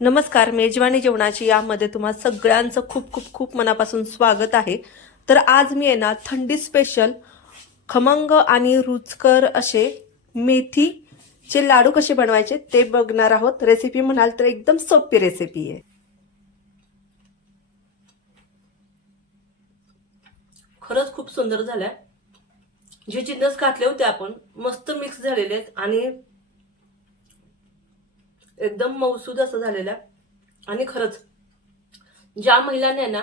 नमस्कार मेजवानी जेवणाची यामध्ये तुम्हा सगळ्यांचं खूप खूप खूप मनापासून स्वागत आहे. तर आज मी आहे ना थंडी स्पेशल खमंग आणि रुचकर असे मेथीचे लाडू कसे बनवायचे ते बघणार आहोत. रेसिपी म्हणाल तर एकदम सोपी रेसिपी आहे. खरंच खूप सुंदर झाल्या. जे जिन्नस घातले होते आपण मस्त मिक्स झालेले आहेत आणि एकदम मौसूद असं झालेलं आहे. आणि खरंच ज्या महिलांना ना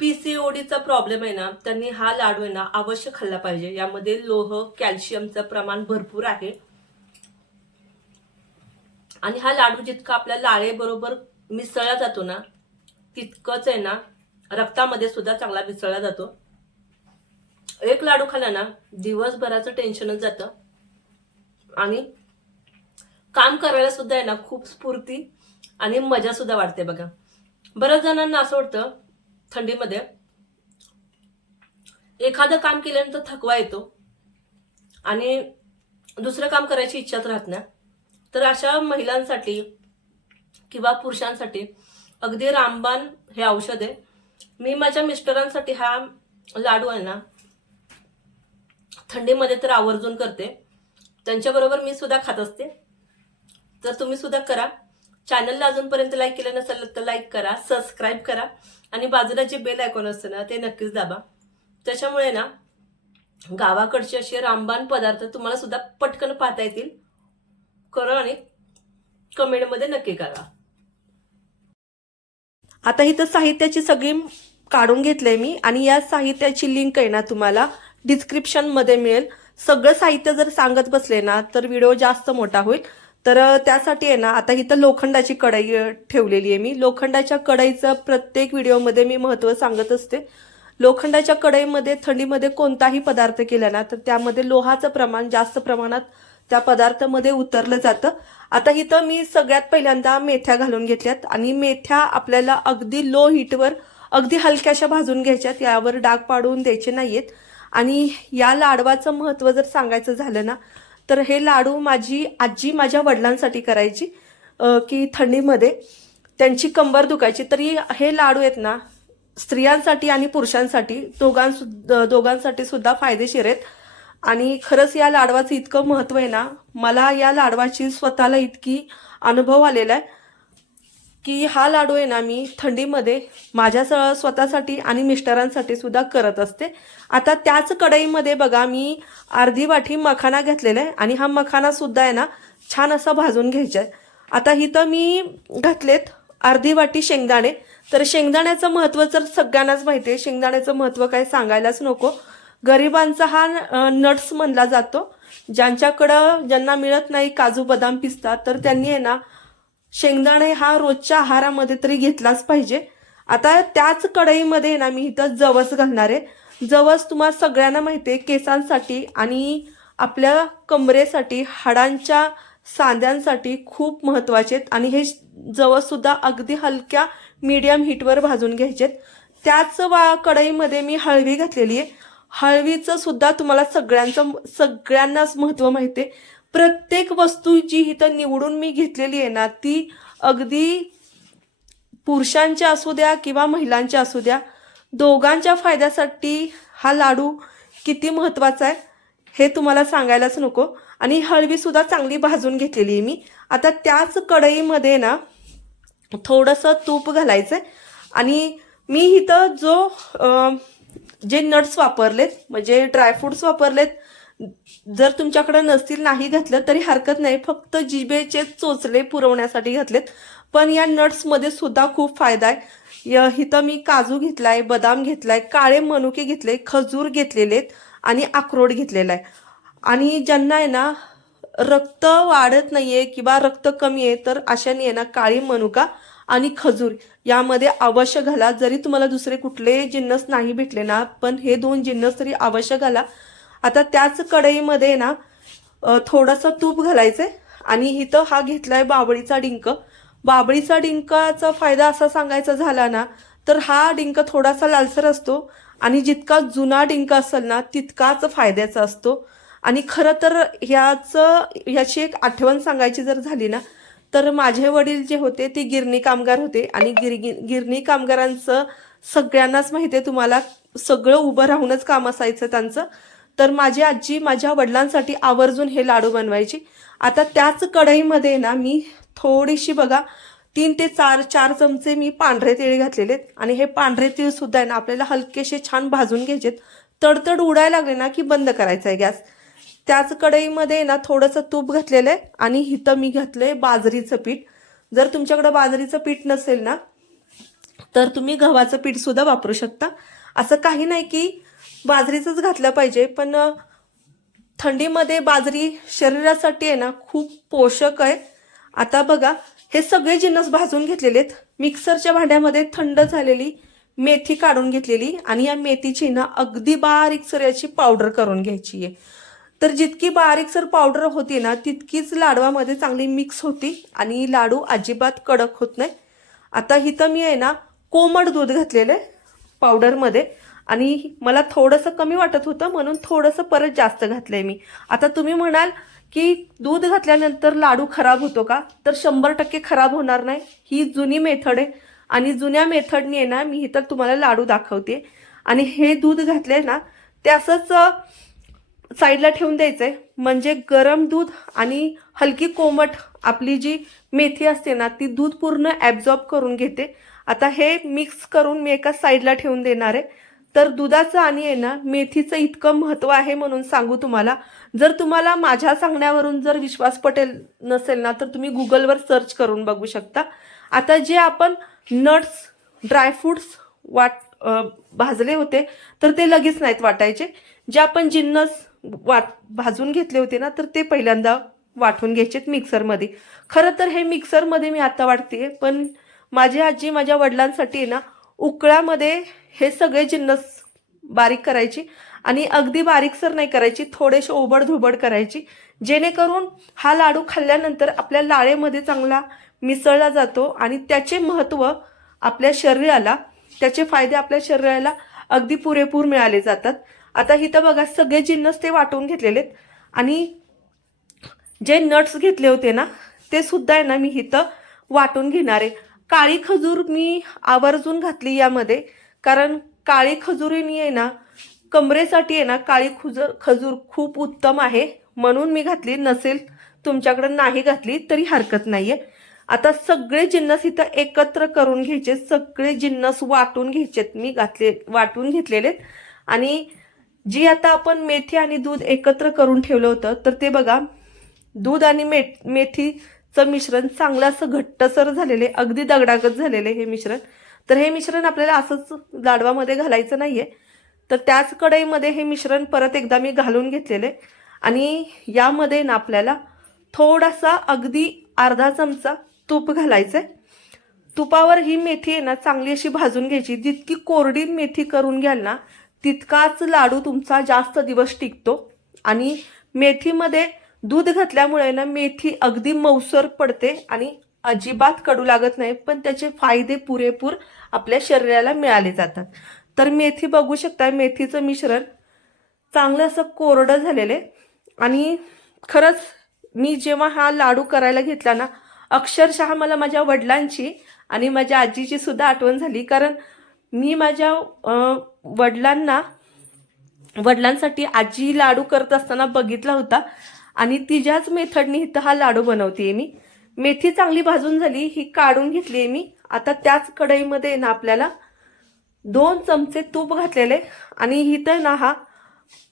पीसीओडीचा प्रॉब्लेम आहे ना त्यांनी हा लाडू आहे ना अवश्य खाल्ला पाहिजे. यामध्ये लोह कॅल्शियमचं प्रमाण भरपूर आहे. आणि हा लाडू जितका आपल्या लाळेबरोबर मिसळला जातो ना तितकंच आहे ना रक्तामध्ये सुद्धा चांगला मिसळला जातो. एक लाडू खाल्ला ना दिवसभराचं टेन्शनच जातं. आणि काम करायला सुद्धा आहे ना खूप स्फूर्ती आणि मजा सुद्धा वाटते बघा. बऱ्याच जणांना असं वाटतं थंडीमध्ये एखादं काम केल्यानंतर थकवा येतो आणि दुसरं काम करायची इच्छाच राहत नाही. तर अशा महिलांसाठी किंवा पुरुषांसाठी अगदी रामबाण हे औषध आहे. मी माझ्या मिस्टरांसाठी हा लाडू आहे ना थंडीमध्ये तर आवर्जून करते. त्यांच्याबरोबर मी सुद्धा खात असते. तर तुम्ही सुद्धा करा चॅनलला अजूनपर्यंत लाईक केलं नसेल तर लाईक करा सबस्क्राईब करा आणि बाजूला जे बेल आयकॉन असतं ना ते नक्कीच दाबा. त्याच्यामुळे ना गावाकडचे असे रामबाण पदार्थ तुम्हाला सुद्धा पटकन पाहता येतील. करा आणि कमेंटमध्ये नक्की करा. आता इथं साहित्याची सगळी काढून घेतलंय मी आणि या साहित्याची लिंक आहे ना तुम्हाला डिस्क्रिप्शनमध्ये मिळेल. सगळं साहित्य जर सांगत बसले ना तर व्हिडिओ जास्त मोठा होईल. तर त्यासाठी आहे ना आता इथं लोखंडाची कढई ठेवलेली आहे मी. लोखंडाच्या कढईचं प्रत्येक व्हिडिओमध्ये मी महत्त्व सांगत असते. लोखंडाच्या कढईमध्ये थंडीमध्ये कोणताही पदार्थ केला ना तर त्यामध्ये लोहाचं प्रमाण जास्त प्रमाणात त्या पदार्थामध्ये उतरलं जातं. आता इथं मी सगळ्यात पहिल्यांदा मेथ्या घालून घेतल्यात आणि मेथ्या आपल्याला अगदी लो हीटवर अगदी हलक्याशा भाजून घ्यायच्यात यावर डाग पाडून द्यायचे नाहीयेत. आणि या लाडवाचं महत्त्व जर सांगायचं झालं ना तर हे लाडू माझी आजी माझ्या वडिलांसाठी करायची की थंडीमध्ये त्यांची कंबर दुखायची. तरी हे लाडू आहेत ना स्त्रियांसाठी आणि पुरुषांसाठी दोघांसु दोघांसाठी सुद्धा फायदेशीर आहेत. आणि खरंच या लाडवाचं इतकं महत्त्व आहे ना मला या लाडवाची स्वतःला इतकी अनुभव आलेला आहे. की हा लाडू आहे ना मी थंडीमध्ये माझ्या स- स्वतःसाठी आणि मिस्टरांसाठी सुद्धा करत असते. आता त्याच कढईमध्ये बघा मी अर्धी वाटी मखाना घेतलेला आहे आणि हा मखाना सुद्धा आहे ना छान असा भाजून घ्यायचा आहे. आता इथं मी घातलेत अर्धी वाटी शेंगदाणे. तर शेंगदाण्याचं महत्त्व तर सगळ्यांनाच माहिती आहे. शेंगदाण्याचं महत्त्व काय सांगायलाच नको. गरिबांचा हा नट्स म्हणला जातो. ज्यांच्याकडं ज्यांना मिळत नाही काजू बदाम पिस्ता तर त्यांनी आहे ना शेंगदाणे हा रोजच्या आहारामध्ये तरी घेतलाच पाहिजे. आता त्याच कढईमध्ये ना मी इथं जवस घालणार आहे. जवस तुम्हाला सगळ्यांना माहिती आहे केसांसाठी आणि आपल्या कमरेसाठी हाडांच्या सांध्यांसाठी खूप महत्त्वाचे आहेत. आणि हे जवससुद्धा अगदी हलक्या मीडियम हीटवर भाजून घ्यायचे आहेत. त्याच वा कढईमध्ये मी हळवी घातलेली आहे. हळवीचं सुद्धा तुम्हाला सगळ्यांचं सगळ्यांनाच महत्त्व माहिती आहे. प्रत्येक वस्तू जी इथं निवडून मी घेतलेली आहे ना ती अगदी पुरुषांच्या असू द्या किंवा महिलांच्या असू द्या दोघांच्या फायद्यासाठी हा लाडू किती महत्त्वाचा आहे हे तुम्हाला सांगायलाच नको. आणि हळवीसुद्धा चांगली भाजून घेतलेली आहे मी. आता त्याच कढईमध्ये ना थोडंसं तूप घालायचं आहे आणि मी इथं जो जे नट्स वापरलेत म्हणजे ड्रायफ्रुट्स वापरलेत जर तुमच्याकडे नसतील नाही घातलं तरी हरकत नाही. फक्त जिभेचे चोचले पुरवण्यासाठी घातलेत. पण या नट्समध्ये सुद्धा खूप फायदा आहे. य- इथं मी काजू घेतलाय बदाम घेतलाय काळे मनुके घेतले खजूर घेतलेले आहेत आणि अक्रोड घेतलेला आहे. आणि ज्यांना आहे ना रक्त वाढत नाहीये किंवा रक्त कमी आहे तर अशाने आहे ना काळी मनुका आणि खजूर यामध्ये अवश्य घाला. जरी तुम्हाला दुसरे कुठले जिन्नस नाही भेटले ना पण हे दोन जिन्नस तरी अवश्य घाला. आता त्याच कढईमध्ये ना थोडंसं तूप घालायचं आणि इथं हा घेतलाय बाबळीचा डिंक. बाबळीचा डिंकाचा फायदा असा सांगायचा झाला ना तर हा डिंक थोडासा लालसर असतो आणि जितका जुना डिंक असेल ना तितकाच फायद्याचा असतो. आणि खरं तर ह्याचं ह्याची एक आठवण सांगायची जर झाली ना तर माझे वडील जे होते ते गिरणी कामगार होते आणि गिरगी गिरणी कामगारांचं सगळ्यांनाच माहिती आहे तुम्हाला सगळं उभं राहूनच काम असायचं त्यांचं. तर माझी आजी माझ्या वडिलांसाठी आवर्जून हे लाडू बनवायची. आता त्याच कढईमध्ये ना मी थोडीशी बघा तीन ते चार चार चमचे मी पांढरे तिळ घातलेले आहेत. आणि हे पांढरे तीळ सुद्धा आहे ना आपल्याला हलकेसे छान भाजून घ्यायचेत. तडतड उडायला लागले ना की बंद करायचा आहे गॅस. त्याच कढईमध्ये ना थोडंसं तूप घातलेलं आहे आणि इथं मी घातलंय बाजरीचं पीठ. जर तुमच्याकडे बाजरीचं पीठ नसेल ना तर तुम्ही गव्हाचं पीठ सुद्धा वापरू शकता. असं काही नाही की बाजरीचंच घातलं पाहिजे पण थंडीमध्ये बाजरी शरीरासाठी आहे ना खूप पोषक आहे. आता बघा हे सगळे जिन्नस भाजून घेतलेले आहेत. मिक्सरच्या भांड्यामध्ये थंड झालेली मेथी काढून घेतलेली आणि या मेथीची ना अगदी बारीकसर याची पावडर करून घ्यायची आहे. तर जितकी बारीकसर पावडर होती ना तितकीच लाडवामध्ये चांगली मिक्स होती आणि लाडू अजिबात कडक होत नाही. आता इथं मी आहे ना कोमट दूध घातलेलं आहे पावडरमध्ये. आणि मला थोडंसं कमी वाटत होतं म्हणून थोडंसं परत जास्त घातलं आहे मी. आता तुम्ही म्हणाल की दूध घातल्यानंतर लाडू खराब होतो का? तर शंभर टक्के खराब होणार नाही. ही जुनी मेथड आहे आणि जुन्या मेथडनी आहे ना मी तर तुम्हाला लाडू दाखवते. आणि हे दूध घातले ना ते असंच साईडला ठेवून द्यायचं आहे म्हणजे गरम दूध आणि हलकी कोमट आपली जी मेथी असते ना ती दूध पूर्ण ॲब्झॉर्ब करून घेते. आता हे मिक्स करून मी एका साईडला ठेवून देणार आहे. तर दुधाचं आणि आहे ना मेथीचं इतकं महत्त्व आहे म्हणून सांगू तुम्हाला. जर तुम्हाला माझ्या सांगण्यावरून जर विश्वास पटेल नसेल ना तर तुम्ही गुगलवर सर्च करून बघू शकता. आता जे आपण नट्स ड्रायफ्रुट्स वाट भाजले होते तर ते लगेच नाहीत वाटायचे. जे आपण जिन्नस वाट भाजून घेतले होते ना तर ते पहिल्यांदा वाटून घ्यायचेत मिक्सरमध्ये खरं तर हे मिक्सरमध्ये मी आता वाटते पण माझी आजी माझ्या वडिलांसाठी आहे ना उकळामध्ये हे सगळे जिन्नस बारीक करायची आणि अगदी बारीकसर नाही करायची थोडेसे ओबडधोबड करायची. जेणेकरून हा लाडू खाल्ल्यानंतर आपल्या लाळेमध्ये चांगला मिसळला जातो आणि त्याचे महत्त्व आपल्या शरीराला त्याचे फायदे आपल्या शरीराला अगदी पुरेपूर मिळाले जातात. आता इथं बघा सगळे जिन्नस ते वाटून घेतलेले आहेत. आणि जे नट्स घेतले होते ना ते सुद्धा आहे ना मी इथं वाटून घेणार आहे. काळी खजूर मी आवर्जून घातली यामध्ये. कारण काळी खजुरीनी आहे ना कमरेसाठी आहे ना काळी खुजर खजूर खूप उत्तम आहे. म्हणून मी घातली. नसेल तुमच्याकडे नाही घातली तरी हरकत नाहीये. आता सगळे जिन्नस इथं एकत्र करून घ्यायचे. सगळे जिन्नस वाटून घ्यायचेत. मी घातले वाटून घेतलेले आहेत. आणि जी आता आपण मेथी आणि दूध एकत्र करून ठेवलं होतं तर ते बघा दूध आणि मे चं मिश्रण चांगलं असं घट्टसर झालेले अगदी दगडागत झालेले हे मिश्रण. तर हे मिश्रण आपल्याला असंच लाडवामध्ये घालायचं नाहीये. तर त्याच कढईमध्ये हे मिश्रण परत एकदा मी घालून घेतलेले. आणि यामध्ये ना आपल्याला थोडासा अगदी अर्धा चमचा तूप घालायचं आहे तुपावर ही मेथी आहे ना चांगली अशी भाजून घ्यायची. जितकी कोरडी मेथी करून घ्याल ना तितकाच लाडू तुमचा जास्त दिवस टिकतो. आणि मेथीमध्ये दूध घातल्यामुळे ना मेथी अगदी मौसर पडते आणि अजिबात कडू लागत नाही पण त्याचे फायदे पुरेपूर आपल्या शरीराला मिळाले जातात. तर मेथी बघू शकता मेथीचं मिश्रण चांगलं असं कोरडं झालेलं आहे. आणि खरंच मी जेव्हा हा लाडू करायला घेतला ना अक्षरशः मला माझ्या वडिलांची आणि माझ्या आजीची सुद्धा आठवण झाली. कारण मी माझ्या वडिलांना वडिलांसाठी आजी लाडू करत असताना बघितला होता. आणि तिच्याच मेथडनी इथं हा लाडू बनवते मी. मेथी चांगली भाजून झाली ही काढून घेतली आहे मी. आता त्याच कढईमध्ये ना आपल्याला दोन चमचे तूप घातलेले आणि इथं ना हा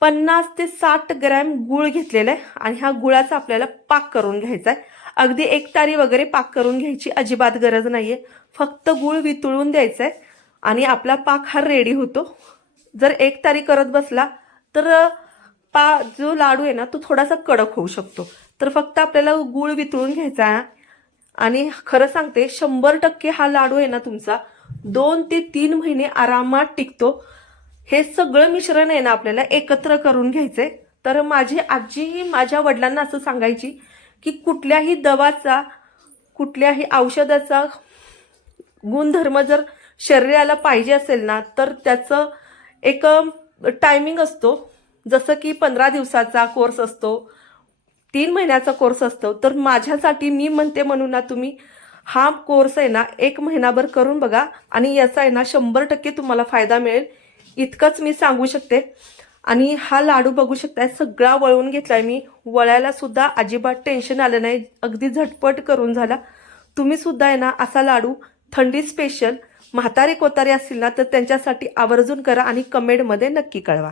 पन्नास ते साठ ग्रॅम गुळ घेतलेला आहे आणि ह्या गुळाचा आपल्याला पाक करून घ्यायचा आहे अगदी एक तारी वगैरे पाक करून घ्यायची अजिबात गरज नाहीये. फक्त गुळ वितळून द्यायचा आहे आणि आपला पाक हा रेडी होतो. जर एक तारी करत बसला तर पा जो लाडू आहे ना तो थोडासा कडक होऊ शकतो. तर फक्त आपल्याला गुळ वितळून घ्यायचा आहे. आणि खरं सांगते शंभर टक्के हा लाडू आहे ना तुमचा दोन ते तीन महिने आरामात टिकतो. हे सगळं मिश्रण आहे ना आपल्याला एकत्र करून घ्यायचंय. तर माझी आजी माझ्या वडिलांना असं सांगायची की कुठल्याही दवाचा कुठल्याही औषधाचा गुणधर्म जर शरीराला पाहिजे असेल ना तर त्याचं एक टायमिंग असतो. जसं की पंधरा दिवसाचा कोर्स असतो तीन महिन्याचा कोर्स असतो तर माझ्यासाठी मी म्हणते म्हणून ना तुम्ही हा कोर्स आहे ना एक महिनाभर करून बघा आणि याचा आहे ना शंभर टक्के तुम्हाला फायदा मिळेल. इतकंच मी सांगू शकते. आणि हा लाडू बघू शकताय सगळा वळवून घेतलाय मी. वळायला सुद्धा अजिबात टेन्शन आलं नाही. अगदी झटपट करून झाला. तुम्ही सुद्धा आहे ना असा लाडू थंडी स्पेशल म्हातारे कोतारे असतील ना तर त्यांच्यासाठी आवर्जून करा आणि कमेंटमध्ये नक्की कळवा.